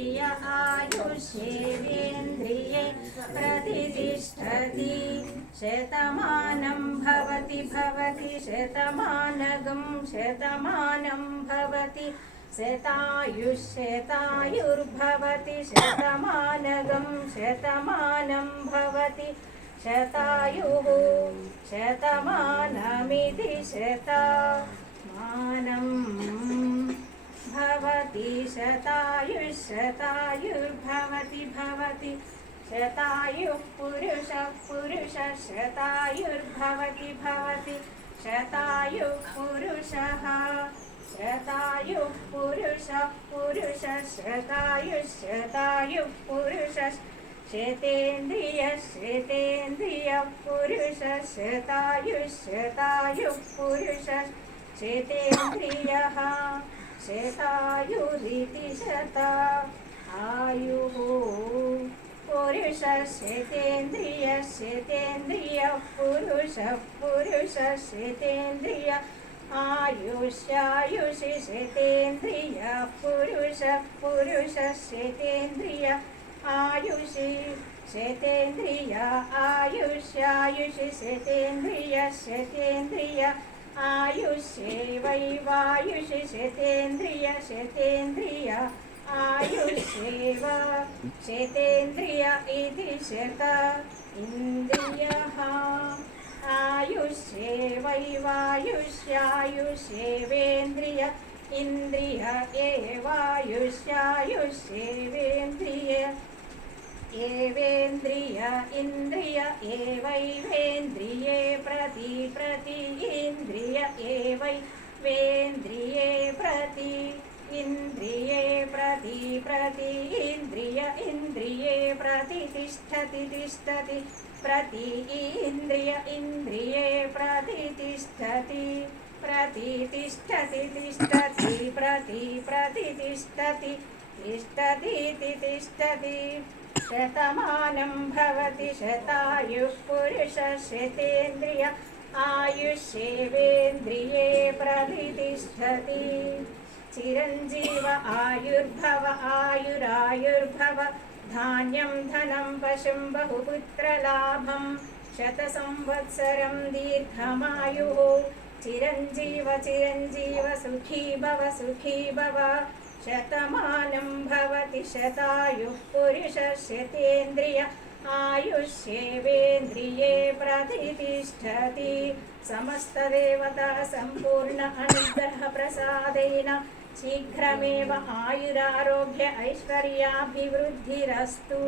शतेन्द्रिय आयुष्येवेन्द्रिये प्रतिष्ठति शतमानं भवति भवति शतमानगं शतमानं भवति शतायुष्यतायुर्भवति शतमानगं शतमानं भवति शतायुः शतमानमिति शतमानं भवति शतायुर्भवति भवति शतायुः पुरुषः पुरुषः शतायुर्भवति भवति शतायुः पुरुषः शतायुः पुरुषः पुरुषः शतायुः पुरुषः शतेन्द्रियः शतेन्द्रियः पुरुषः शतायुः पुरुषः शतेन्द्रियः शतायुरिति शतायुः पुरुषः शतेन्द्रियः पुरुषः शतेन्द्रियः आयुष्यायुषि शतेन्द्रियः पुरुषः शतेन्द्रियः आयुषि शतेन्द्रियः आयुष्यायुषि शतेन्द्रियः आयुष्येवैवायुषि शतेन्द्रियः आयुष्येव शतेन्द्रिय इति शत इन्द्रियः आयुष्येवैवायुष्यायुष्येवेन्द्रिय इन्द्रिय एवायुष्यायुष्येवेन्द्रिय एवेन्द्रिय इन्द्रिय एवैवेन्द्रिये प्रति इन्द्रिय एवैवेन्द्रिये प्रति इन्द्रिये प्रति इन्द्रिय इन्द्रिये प्रति तिष्ठति प्रति इन्द्रिय इन्द्रिये प्रति तिष्ठति प्रति तिष्ठति शतमानं भवति शतायुः पुरुषः शतेन्द्रिय आयुष्येवेन्द्रिये प्रतिष्ठति चिरञ्जीव आयुर्भव आयुरायुर्भव धान्यं धनं पशुं बहुपुत्रलाभं शतसंवत्सरं दीर्घमायुः चिरञ्जीव सुखी भव शतमानं भवति शतायुः पुरुषः शतेन्द्रिय आयुष्येवेन्द्रिये प्रतिष्ठति समस्तदेवता सम्पूर्ण अनुग्रह प्रसादेन शीघ्रमेव आयुरारोग्य ऐश्वर्याभिवृद्धिरस्तु।